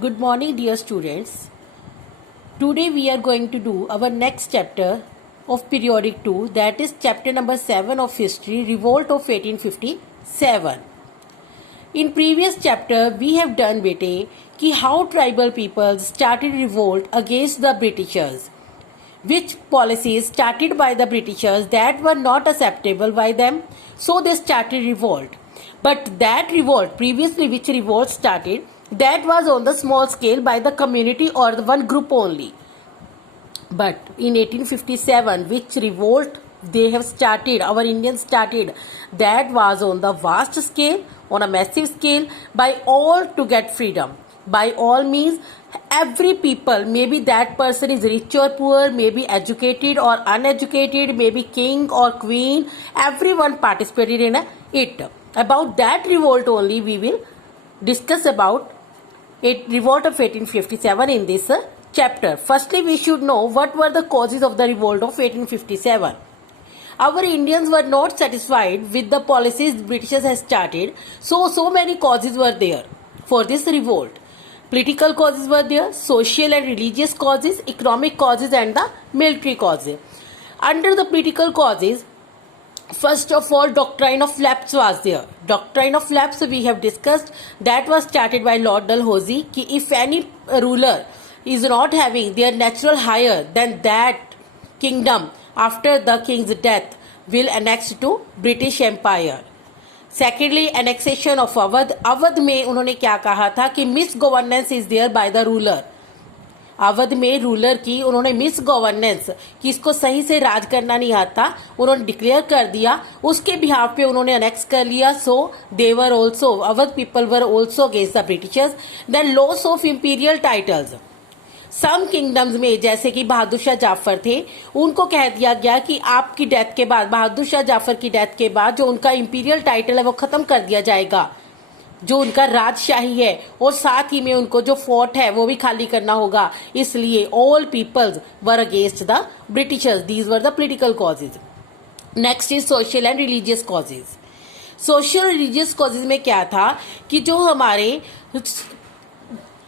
Good morning, dear students. Today we are going to do our next chapter of periodic 2, that is chapter number 7 of history, Revolt of 1857. In previous chapter we have done bete कि how tribal peoples started revolt against the Britishers, which policies started by the Britishers that were not acceptable by them, so they started revolt. But that revolt, previously which revolt started, that was on the small scale by the community or the one group only. But in 1857, which revolt they have started, our Indians started, that was on the vast scale, on a massive scale, by all to get freedom. By all means, every people, maybe that person is rich or poor, maybe educated or uneducated, maybe king or queen, everyone participated in it. About that revolt only we will discuss about revolt of 1857 in this chapter. Firstly, we should know what were the causes of the revolt of 1857. Our Indians were not satisfied with the policies Britishers had started, so many causes were there for this revolt. Political causes were there, social and religious causes, economic causes and the military causes. Under the political causes, first of all, doctrine of lapse was there. Doctrine of lapse we have discussed, that was started by Lord Dalhousie कि if any ruler is not having their natural higher, then that kingdom after the king's death will annex to British Empire. Secondly, annexation of Awadh. Awadh में उन्होंने क्या कहा था कि misgovernance is there by the ruler. Awadh में ruler की उन्होंने miss governance कि इसको सही से राज करना नहीं आता, उन्होंने डिक्लेयर कर दिया. उसके बिहाफ पे उन्होंने अनेक्स कर लिया. So they were also, Awadh people were also against the Britishers. Then loss of imperial titles. Some kingdoms में जैसे कि बहादुर शाह जाफर थे, उनको कह दिया गया कि आपकी डेथ के बाद, बहादुर शाह जाफर की डेथ के बाद जो उनका इंपीरियल टाइटल है वो खत्म कर दिया जाएगा, जो उनका राजशाही है, और साथ ही में उनको जो फोर्ट है वो भी खाली करना होगा. इसलिए all peoples were against the britishers. These were the political causes. Next is social and religious causes. Social religious causes में क्या था कि जो हमारे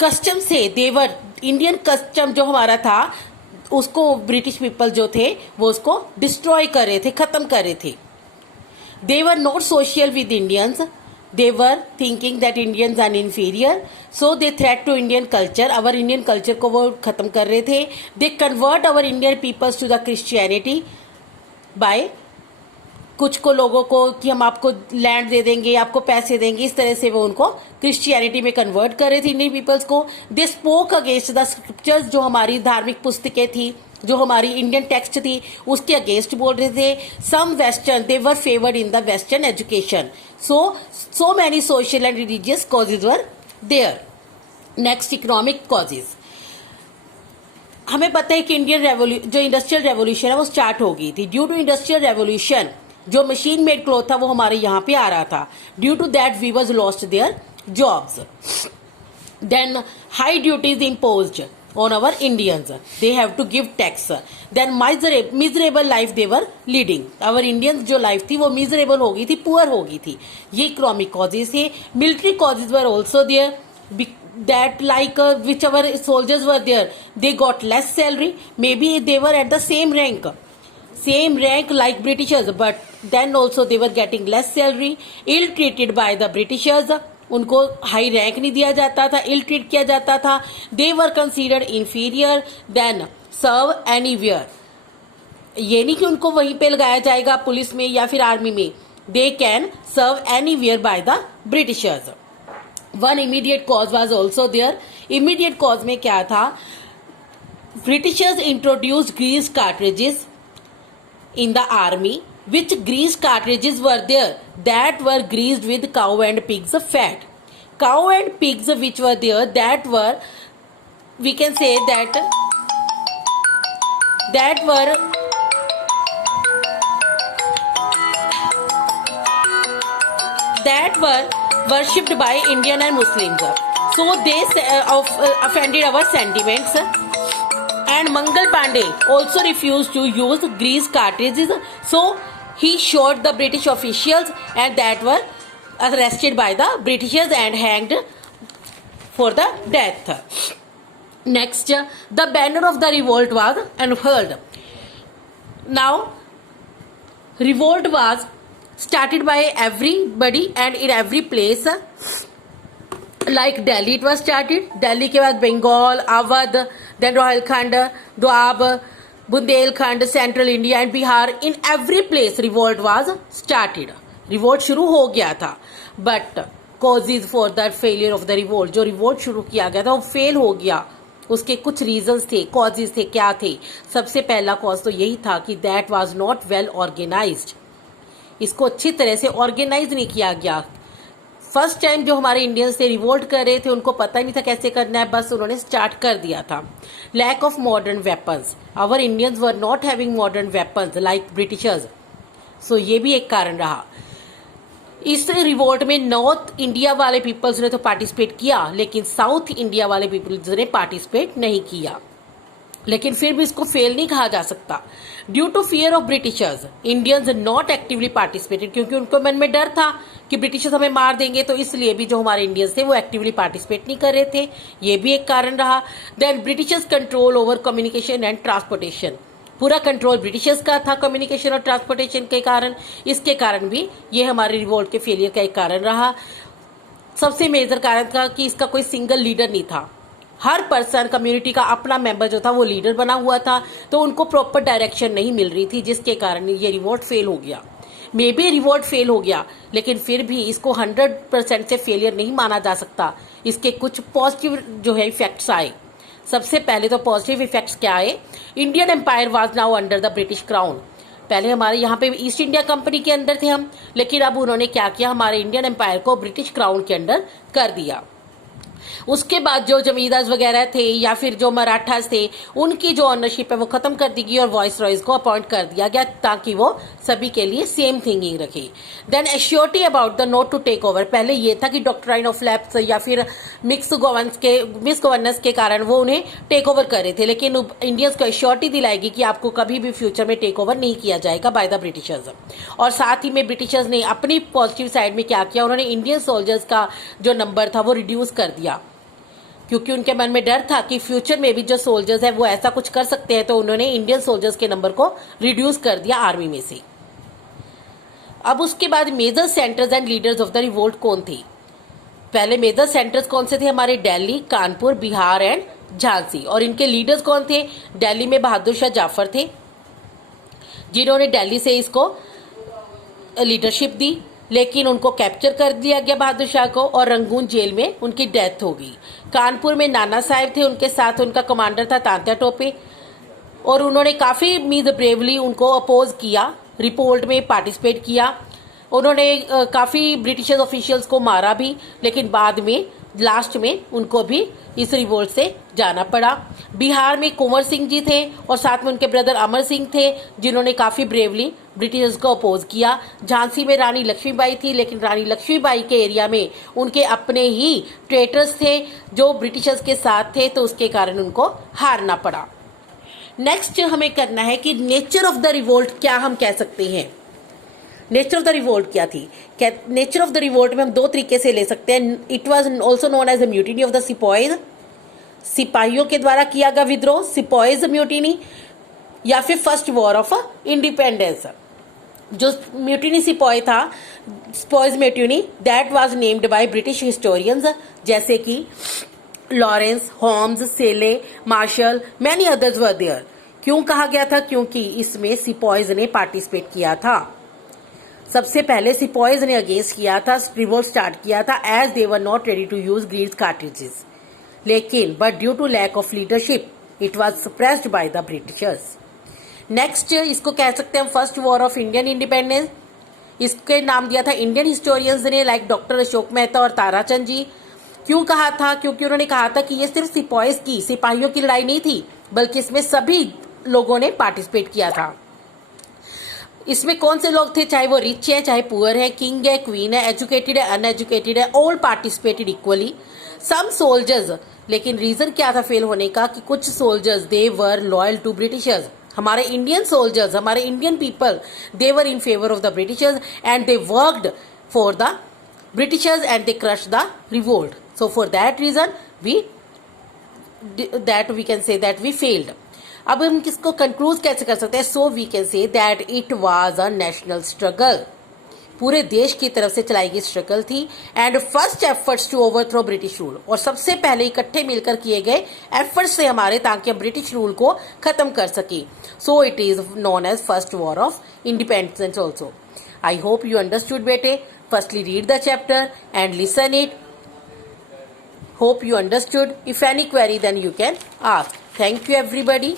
कस्टम से, देवर इंडियन कस्टम जो हमारा था, उसको ब्रिटिश पीपल जो थे वो उसको डिस्ट्रॉय कर रहे थे, खत्म कर रहे थे. They were not social with Indians. They were thinking that Indians are inferior, so they threat to Indian culture. Our Indian culture को वो खत्म कर रहे थे. They convert our Indian peoples to the Christianity by कुछ को लोगों को कि हम आपको लैंड दे देंगे, आपको पैसे देंगे, इस तरह से वो उनको क्रिश्चियनिटी में कन्वर्ट कर रहे थे इंडियन पीपल्स को. They spoke against the scriptures, जो हमारी धार्मिक पुस्तकें थी, जो हमारी इंडियन टेक्स्ट थी, उसके अगेंस्ट बोल रहे थे. Some western, they were favoured in the western education. So many social and religious causes were there. Next, economic causes. हमें पता है कि जो इंडस्ट्रियल रेवोल्यूशन है वो स्टार्ट हो गई थी. ड्यू टू इंडस्ट्रियल रेवोल्यूशन जो मशीन मेड क्लॉथ था वो हमारे यहाँ पे आ रहा था. Due to that weavers lost their jobs. Then high duties imposed on our Indians. They have to give tax. Then miserable life they were leading. Our Indians जो life थी वो miserable हो गई थी, poor हो गई थी. ये economic causes थे. Military causes were also there. That like whichever soldiers were there, they got less salary. Maybe they were at the same rank like Britishers, but then also they were getting less salary. Ill treated by the Britishers. उनको high rank नहीं दिया जाता था, इल treat किया जाता था. दे वर considered inferior then सर्व anywhere. ये नहीं कि उनको वहीं पे लगाया जाएगा पुलिस में या फिर आर्मी में. They can serve anywhere by the britishers. One immediate cause was also there. Immediate cause में क्या था? Britishers introduced grease cartridges in the army, which grease cartridges were there that were greased with cow and pigs fat. Cow and pigs which were there, that were, we can say that were worshipped by Indian and Muslims. So they offended our sentiments. And Mangal Pandey also refused to use grease cartridges, so he shot the British officials and that were arrested by the Britishers and hanged for the death. Next, the banner of the revolt was unfurled. Now, revolt was started by everybody and in every place. Like Delhi it was started. Delhi के बाद Bengal, Awadh, then Rohilkhand, Doab, Bundelkhand, Central India and Bihar. In every place revolt was started. Revolt शुरू हो गया था. But causes for the failure of the revolt, जो revolt शुरू किया गया था वो फेल हो गया. उसके कुछ रीजंस थे, कॉजेज थे, क्या थे. सबसे पहला कॉज तो यही था कि that was not well organised. इसको अच्छी तरह से ऑर्गेनाइज नहीं किया गया. फर्स्ट टाइम जो हमारे इंडियंस थे रिवोल्ट कर रहे थे उनको पता ही नहीं था कैसे करना है, बस उन्होंने स्टार्ट कर दिया था. Lack of modern weapons. Our Indians were not having modern weapons like Britishers. So ये भी एक कारण रहा. इस रिवोल्ट में नॉर्थ इंडिया वाले पीपल्स ने तो पार्टिसिपेट किया लेकिन साउथ इंडिया वाले पीपल्स ने पार्टिसिपेट नहीं किया. लेकिन फिर भी इसको फेल नहीं कहा जा सकता. Due to fear of britishers Indians not actively participated, क्योंकि उनको मन में डर था कि ब्रिटिशर्स हमें मार देंगे, तो इसलिए भी जो हमारे इंडियंस थे वो एक्टिवली पार्टिसिपेट नहीं कर रहे थे. ये भी एक कारण रहा. Then britishers control over communication and transportation. पूरा कंट्रोल ब्रिटिशर्स का था कम्युनिकेशन और ट्रांसपोर्टेशन के कारण. इसके कारण भी ये हमारे रिवोल्ट के फेलियर का एक कारण रहा. सबसे मेजर कारण था कि इसका कोई सिंगल लीडर नहीं था. हर पर्सन कम्युनिटी का अपना मेंबर जो था वो लीडर बना हुआ था, तो उनको प्रॉपर डायरेक्शन नहीं मिल रही थी, जिसके कारण ये रिवोल्ट फेल हो गया. मे बी रिवोल्ट फेल हो गया लेकिन फिर भी इसको 100% से फेलियर नहीं माना जा सकता. इसके कुछ पॉजिटिव जो है इफेक्ट्स आए. सबसे पहले तो पॉजिटिव इफेक्ट्स क्या आए. Indian empire was now under the British crown. पहले हमारे यहाँ पे ईस्ट इंडिया कंपनी के अंदर थे हम, लेकिन अब उन्होंने क्या किया, हमारे इंडियन एम्पायर को ब्रिटिश क्राउन के अंडर कर दिया. उसके बाद जो जमींदार वगैरह थे या फिर जो मराठास थे उनकी जो ऑनरशिप है वो खत्म कर दी गई और वॉइस रॉयज को अपॉइंट कर दिया गया ताकि वो सभी के लिए सेम थिंकिंग रखे. Then assurity about the not to take over. पहले ये था कि डॉक्ट्राइन ऑफ लैप्स या फिर मिस गवर्नेंस के कारण वो उन्हें टेक ओवर कर रहे थे, लेकिन इंडियंस को एश्योरिटी दिलाएगी कि आपको कभी भी फ्यूचर में टेक ओवर नहीं किया जाएगा बाय द ब्रिटिशर्स. और साथ ही में ब्रिटिशर्स ने अपनी पॉजिटिव साइड में क्या किया, उन्होंने इंडियन सोल्जर्स का जो नंबर था वो रिड्यूस कर दिया, क्योंकि उनके मन में डर था कि फ्यूचर में भी जो सोल्जर्स है वो ऐसा कुछ कर सकते हैं, तो उन्होंने इंडियन सोल्जर्स के नंबर को रिड्यूस कर दिया आर्मी में से. अब उसके बाद major centres and leaders of the revolt कौन थे. पहले मेजर सेंटर्स कौन से थे हमारे, दिल्ली, कानपुर, बिहार एंड झांसी. और इनके लीडर्स कौन थे. दिल्ली में बहादुर शाह जाफर थे जिन्होंने दिल्ली से इसको लीडरशिप दी, लेकिन उनको कैप्चर कर दिया गया बहादुर शाह को और रंगून जेल में उनकी डेथ हो गई. कानपुर में नाना साहेब थे, उनके साथ उनका कमांडर था तांत्या टोपे और उन्होंने काफ़ी मीद ब्रेवली उनको अपोज किया, रिपोर्ट में पार्टिसिपेट किया. उन्होंने काफ़ी ब्रिटिश ऑफिशियल्स को मारा भी, लेकिन बाद में लास्ट में उनको भी इस रिवोल्ट से जाना पड़ा. बिहार में कुंवर सिंह जी थे और साथ में उनके ब्रदर अमर सिंह थे जिन्होंने काफ़ी ब्रेवली ब्रिटिशर्स को अपोज किया. झांसी में रानी लक्ष्मीबाई थी, लेकिन रानी लक्ष्मीबाई के एरिया में उनके अपने ही ट्रेटर्स थे जो ब्रिटिशर्स के साथ थे, तो उसके कारण उनको हारना पड़ा. नेक्स्ट हमें करना है कि नेचर ऑफ द रिवोल्ट क्या हम कह सकते हैं. नेचर ऑफ द रिवोल्ट क्या थी. नेचर ऑफ द रिवोल्ट में हम दो तरीके से ले सकते हैं. It was also known as the mutiny of the sepoys. सिपाहियों के द्वारा किया गया विद्रोह, सिपॉइज म्यूटिनी, या फिर फर्स्ट वॉर ऑफ इंडिपेंडेंस. जो म्यूटिनी सिपॉय था, sepoys mutiny, that was named by British historians जैसे कि Lawrence, Holmes, Seeley, Marshall, many others were there. क्यों कहा गया था, क्योंकि इसमें सिपॉइज ने पार्टिसिपेट किया था. सबसे पहले सिपॉइज ने अगेंस्ट किया था, रिवोल्ट स्टार्ट किया था as they were not ready to use greens cartridges. लेकिन but due to lack of leadership it was suppressed by the Britishers. Next इसको कह सकते हैं first war of Indian independence. इसके नाम दिया था इंडियन हिस्टोरियंस ने लाइक डॉक्टर अशोक मेहता और ताराचंद जी. क्यों कहा था, क्योंकि उन्होंने कहा था कि ये सिर्फ सिपॉइज की, सिपाहियों की लड़ाई नहीं थी, बल्कि इसमें सभी लोगों ने पार्टिसिपेट किया था. इसमें कौन से लोग थे, चाहे वो रिच है चाहे पुअर है, किंग है, क्वीन है, एजुकेटेड है, अनएजुकेटेड है, all participated equally. Some soldiers, लेकिन रीजन क्या था फेल होने का कि कुछ soldiers they were loyal to britishers. हमारे इंडियन सोल्जर्स, हमारे Indian people, they were in favour of the britishers and they worked for the britishers and they crush the revolt. So for that reason we can say that we failed. अब हम किसको conclude कैसे कर सकते हैं? So we can say that it was a national struggle, पूरे देश की तरफ से चलाई गई स्ट्रगल थी, and first efforts to overthrow British rule, और सबसे पहले इकट्ठे मिलकर किए गए एफर्ट्स थे हमारे ताकि हम ब्रिटिश रूल को खत्म कर सके. So it is known as first war of independence also. I hope you understood बेटे. Firstly read the chapter and listen it. Hope you understood. If any query, then you can ask. Thank you everybody.